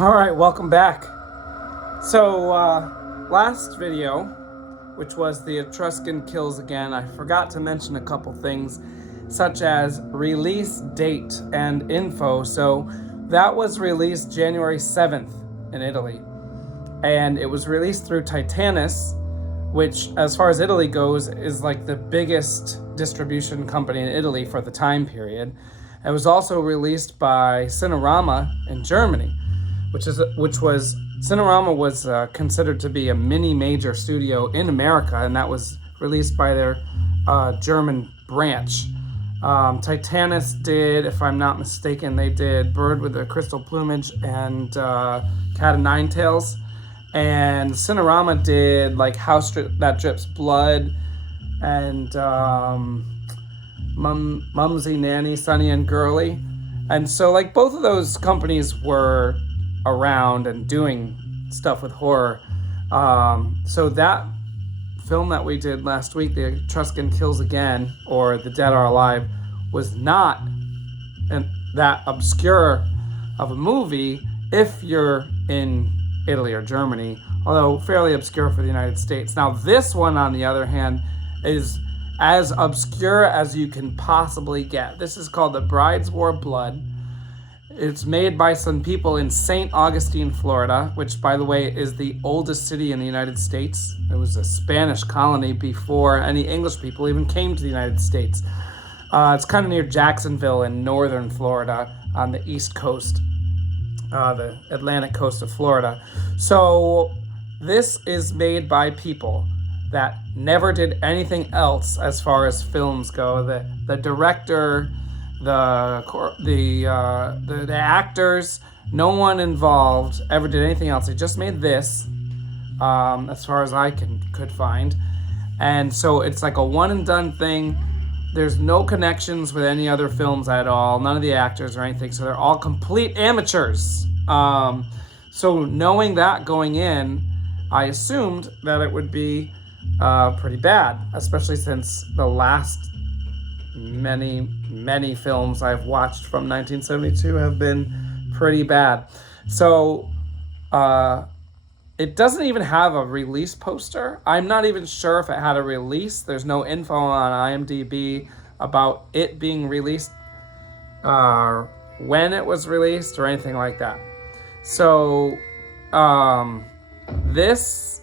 All right, welcome back. So, last video, which was the Etruscan Kills Again, I forgot to mention a couple things, such as release date and info. So, that was released January 7th in Italy, and it was released through Titanus, which, as far as Italy goes, is like the biggest distribution company in Italy for the time period. It was also released by Cinerama in Germany, which was Cinerama was considered to be a mini major studio in America, and that was released by their German branch. Titanus did, if I'm not mistaken, they did Bird with the Crystal Plumage and Cat of Nine Tails, and Cinerama did like House That Drips Blood and Mumsy Nanny, Sonny and Girly. And so like both of those companies were around and doing stuff with horror. So that film that we did last week, The Etruscan Kills Again, or The Dead Are Alive, was not that obscure of a movie if you're in Italy or Germany, although fairly obscure for the United States. Now this one, on the other hand, is as obscure as you can possibly get. This is called The Brides Wore Blood. It's made by some people in St. Augustine, Florida, which, by the way, is the oldest city in the United States. It was a Spanish colony before any English people even came to the United States. It's kind of near Jacksonville in northern Florida on the east coast, the Atlantic coast of Florida. So this is made by people that never did anything else as far as films go. The director, the actors, no one involved ever did anything else. They just made this, as far as I could find. And so it's like a one and done thing. There's no connections with any other films at all, none of the actors or anything, so they're all complete amateurs. So knowing that going in, I assumed that it would be pretty bad, especially since the last many films I've watched from 1972 have been pretty bad. So it doesn't even have a release poster. I'm not even sure if it had a release. There's no info on IMDb about it being released, when it was released or anything like that. So this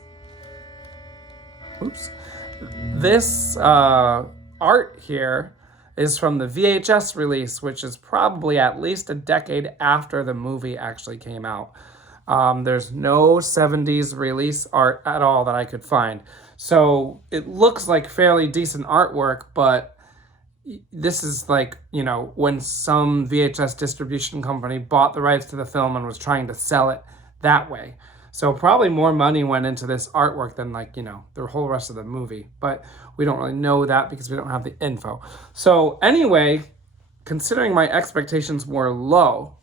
art here is from the VHS release, which is probably at least a decade after the movie actually came out. There's no 70s release art at all that I could find. So it looks like fairly decent artwork, but this is like, when some VHS distribution company bought the rights to the film and was trying to sell it that way. So probably more money went into this artwork than the whole rest of the movie. But we don't really know that because we don't have the info. So anyway, considering my expectations were low,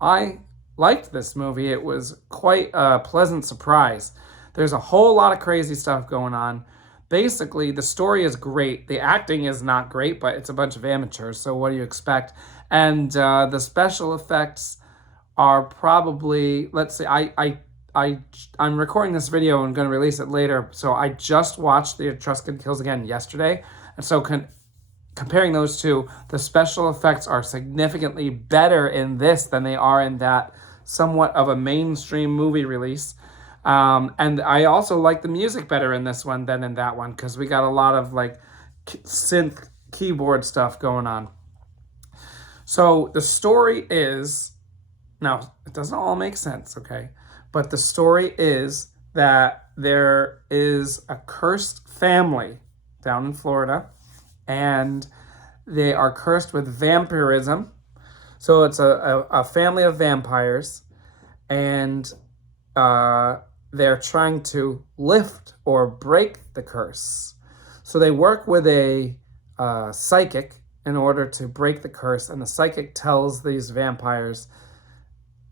I liked this movie. It was quite a pleasant surprise. There's a whole lot of crazy stuff going on. Basically, the story is great. The acting is not great, but it's a bunch of amateurs, so what do you expect? And the special effects are probably, let's see, I'm recording this video and going to release it later, so I just watched The Etruscan Kills Again yesterday, and so comparing those two, the special effects are significantly better in this than they are in that somewhat of a mainstream movie release. And I also like the music better in this one than in that one, because we got a lot of like synth keyboard stuff going on. So the story is, now it doesn't all make sense, okay? But the story is that there is a cursed family down in Florida, and they are cursed with vampirism. So it's a family of vampires, and they're trying to lift or break the curse. So they work with a psychic in order to break the curse, and the psychic tells these vampires,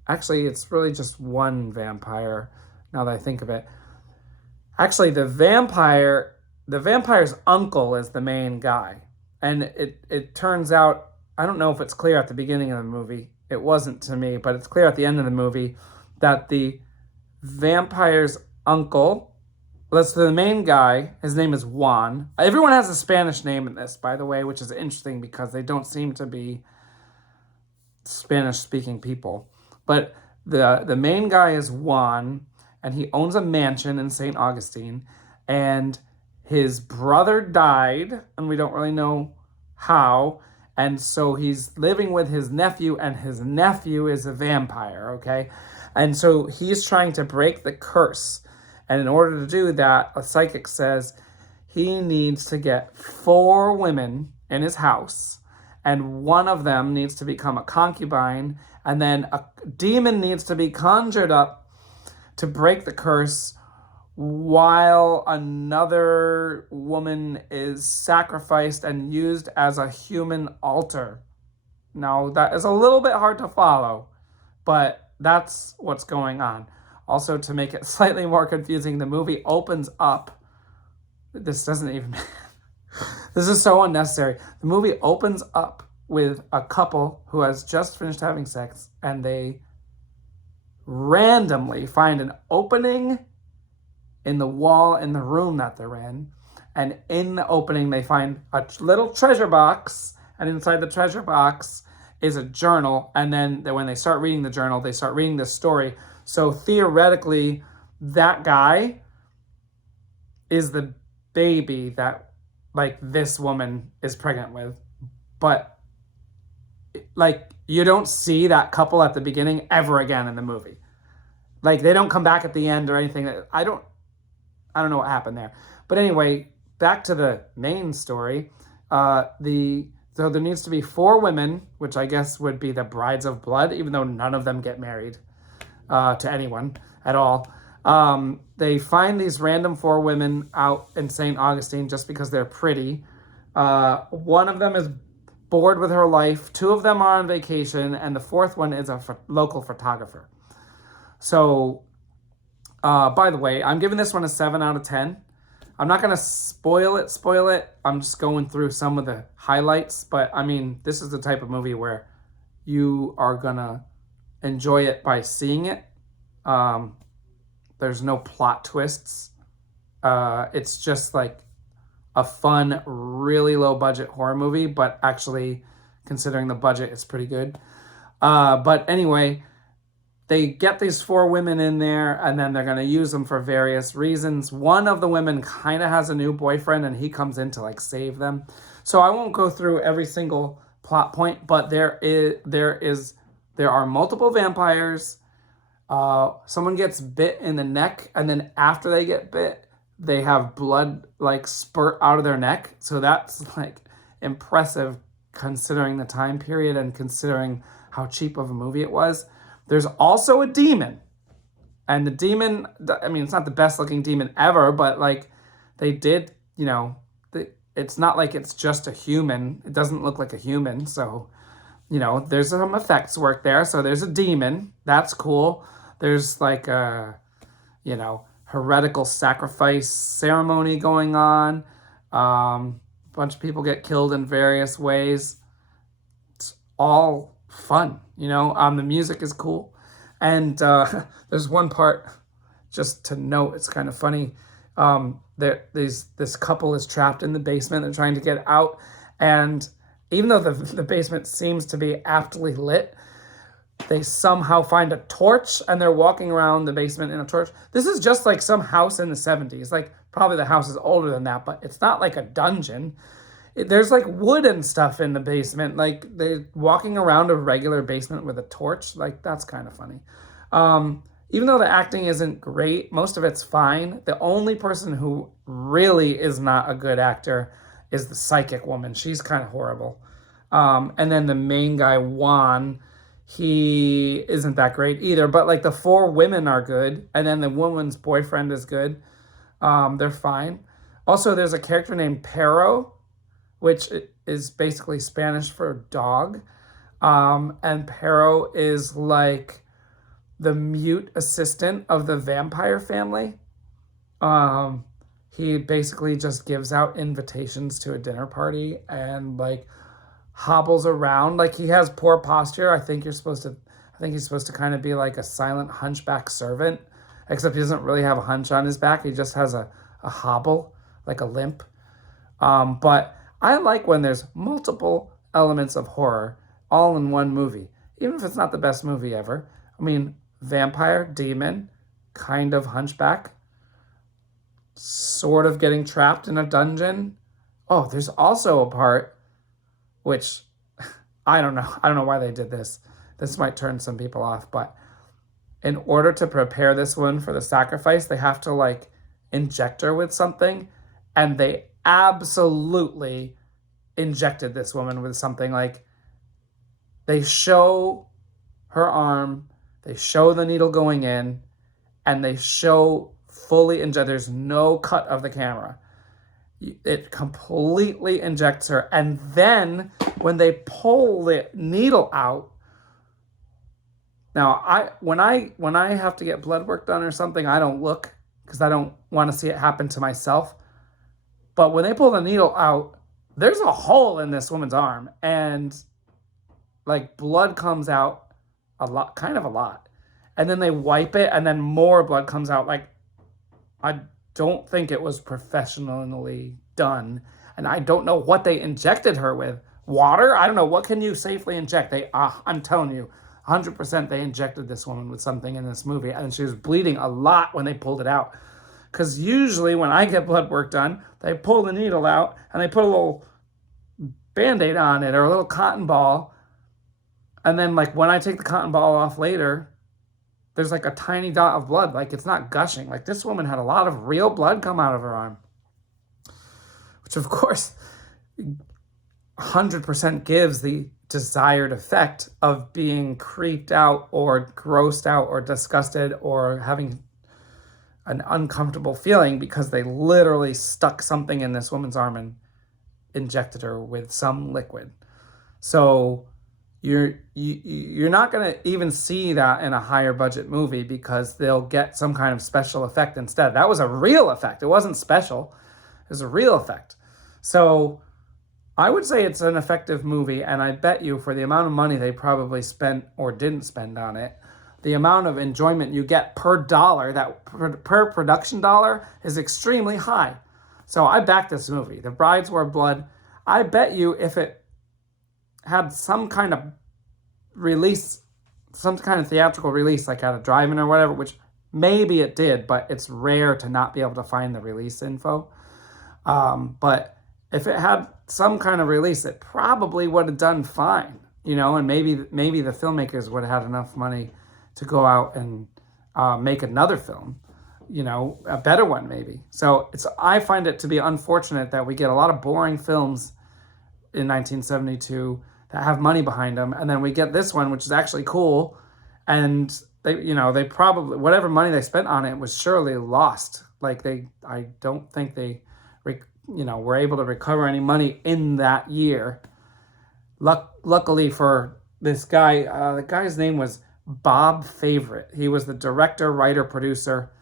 actually it's really just one vampire now that I think of it. Actually, the vampire's uncle is the main guy. And it turns out, I don't know if it's clear at the beginning of the movie. It wasn't to me, but it's clear at the end of the movie that the vampire's uncle, let's the main guy, his name is Juan. Everyone has a Spanish name in this, by the way, which is interesting because they don't seem to be Spanish-speaking people. But the main guy is Juan, and he owns a mansion in St. Augustine, and his brother died, and we don't really know how, and so he's living with his nephew, and his nephew is a vampire, okay? And so he's trying to break the curse. And in order to do that, a psychic says he needs to get 4 women in his house, and one of them needs to become a concubine, and then a demon needs to be conjured up to break the curse while another woman is sacrificed and used as a human altar. Now, that is a little bit hard to follow, but that's what's going on. Also, to make it slightly more confusing, the movie opens up. This doesn't even... This is so unnecessary. The movie opens up with a couple who has just finished having sex, and they randomly find an opening in the wall in the room that they're in. And in the opening, they find a little treasure box, and inside the treasure box is a journal. And then when they start reading the journal, they start reading this story. So theoretically, that guy is the baby that, like, this woman is pregnant with. But, like, you don't see that couple at the beginning ever again in the movie. Like, they don't come back at the end or anything. I don't know what happened there. But anyway, back to the main story. So there needs to be 4 women, which I guess would be the brides of blood, even though none of them get married to anyone at all. They find these random 4 women out in St. Augustine just because they're pretty. One of them is bored with her life. 2 of them are on vacation, and the 4th one is a local photographer. So, by the way, I'm giving this one a 7 out of 10. I'm not going to spoil it. I'm just going through some of the highlights. But, I mean, this is the type of movie where you are going to enjoy it by seeing it. There's no plot twists. It's just like a fun, really low-budget horror movie. But actually, considering the budget, it's pretty good. But anyway... They get these 4 women in there, and then they're going to use them for various reasons. One of the women kind of has a new boyfriend, and he comes in to, like, save them. So I won't go through every single plot point, but there are multiple vampires. Someone gets bit in the neck, and then after they get bit, they have blood, like, spurt out of their neck. So that's, like, impressive considering the time period and considering how cheap of a movie it was. There's also a demon. And the demon, I mean, it's not the best looking demon ever, but, like, they did, you know, it's not like it's just a human. It doesn't look like a human. So, you know, there's some effects work there. So there's a demon. That's cool. There's, like, a, you know, heretical sacrifice ceremony going on. A bunch of people get killed in various ways. It's all fun, you know. The music is cool, and there's one part just to note. It's kind of funny. This couple is trapped in the basement and trying to get out, and even though the basement seems to be aptly lit, they somehow find a torch, and they're walking around the basement in a torch. This is just like some house in the 70s. Like, probably the house is older than that, but it's not like a dungeon. There's, like, wood and stuff in the basement. Like, they're walking around a regular basement with a torch. Like, that's kind of funny. Even though the acting isn't great, most of it's fine. The only person who really is not a good actor is the psychic woman. She's kind of horrible. And then the main guy, Juan, he isn't that great either. But, like, the 4 women are good. And then the woman's boyfriend is good. They're fine. Also, there's a character named Pero, which is basically Spanish for dog. And Pero is like the mute assistant of the vampire family. He basically just gives out invitations to a dinner party and, like, hobbles around. Like, he has poor posture. I think you're supposed to I think he's supposed to kind of be like a silent hunchback servant, except he doesn't really have a hunch on his back. He just has a hobble, like a limp. But I like when there's multiple elements of horror all in one movie, even if it's not the best movie ever. I mean, vampire, demon, kind of hunchback, sort of getting trapped in a dungeon. Oh, there's also a part which I don't know. I don't know why they did this. This might turn some people off, but in order to prepare this one for the sacrifice, they have to like inject her with something, and they absolutely injected this woman with something. Like, they show her arm, they show the needle going in, and they show fully inject. There's no cut of the camera. It completely injects her, and then when they pull the needle out, now when I have to get blood work done or something, I don't look because I don't want to see it happen to myself. But when they pull the needle out, there's a hole in this woman's arm, and like blood comes out a lot, kind of a lot. And then they wipe it, and then more blood comes out. Like, I don't think it was professionally done. And I don't know what they injected her with. Water? I don't know. What can you safely inject? I'm telling you, 100% they injected this woman with something in this movie. And she was bleeding a lot when they pulled it out. Because usually when I get blood work done, they pull the needle out and they put a little Band-Aid on it or a little cotton ball. And then like when I take the cotton ball off later, there's like a tiny dot of blood. Like, it's not gushing. Like, this woman had a lot of real blood come out of her arm. Which, of course, 100% gives the desired effect of being creeped out or grossed out or disgusted or having an uncomfortable feeling, because they literally stuck something in this woman's arm and injected her with some liquid. So you're not going to even see that in a higher budget movie, because they'll get some kind of special effect instead. That was a real effect. It wasn't special. It was a real effect. So I would say it's an effective movie, and I bet you for the amount of money they probably spent or didn't spend on it, the amount of enjoyment you get per dollar, that per production dollar, is extremely high. So I back this movie. The Brides Wore Blood. I bet you if it had some kind of release, some kind of theatrical release, like at a drive-in or whatever, which maybe it did, but it's rare to not be able to find the release info. But if it had some kind of release, it probably would have done fine, and maybe the filmmakers would have had enough money to go out and make another film, a better one maybe. So I find it to be unfortunate that we get a lot of boring films in 1972 that have money behind them, and then we get this one, which is actually cool, and they probably, whatever money they spent on it was surely lost. Like, I don't think they were able to recover any money in that year. Luckily for this guy, the guy's name was Bob Favorite. He was the director, writer, producer.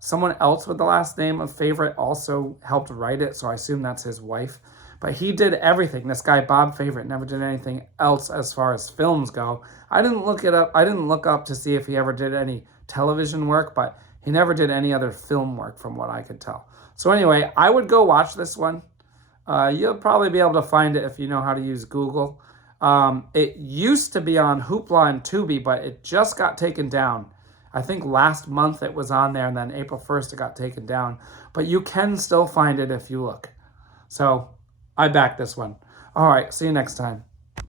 Someone else with the last name of Favorite also helped write it, so I assume that's his wife. But he did everything. This guy, Bob Favorite, never did anything else as far as films go. I didn't look it up. I didn't look up to see if he ever did any television work, but he never did any other film work from what I could tell. So anyway, I would go watch this one. You'll probably be able to find it if you know how to use Google. It used to be on Hoopla and Tubi, but it just got taken down. I think last month it was on there, and then April 1st it got taken down. But you can still find it if you look. So I back this one. All right, see you next time.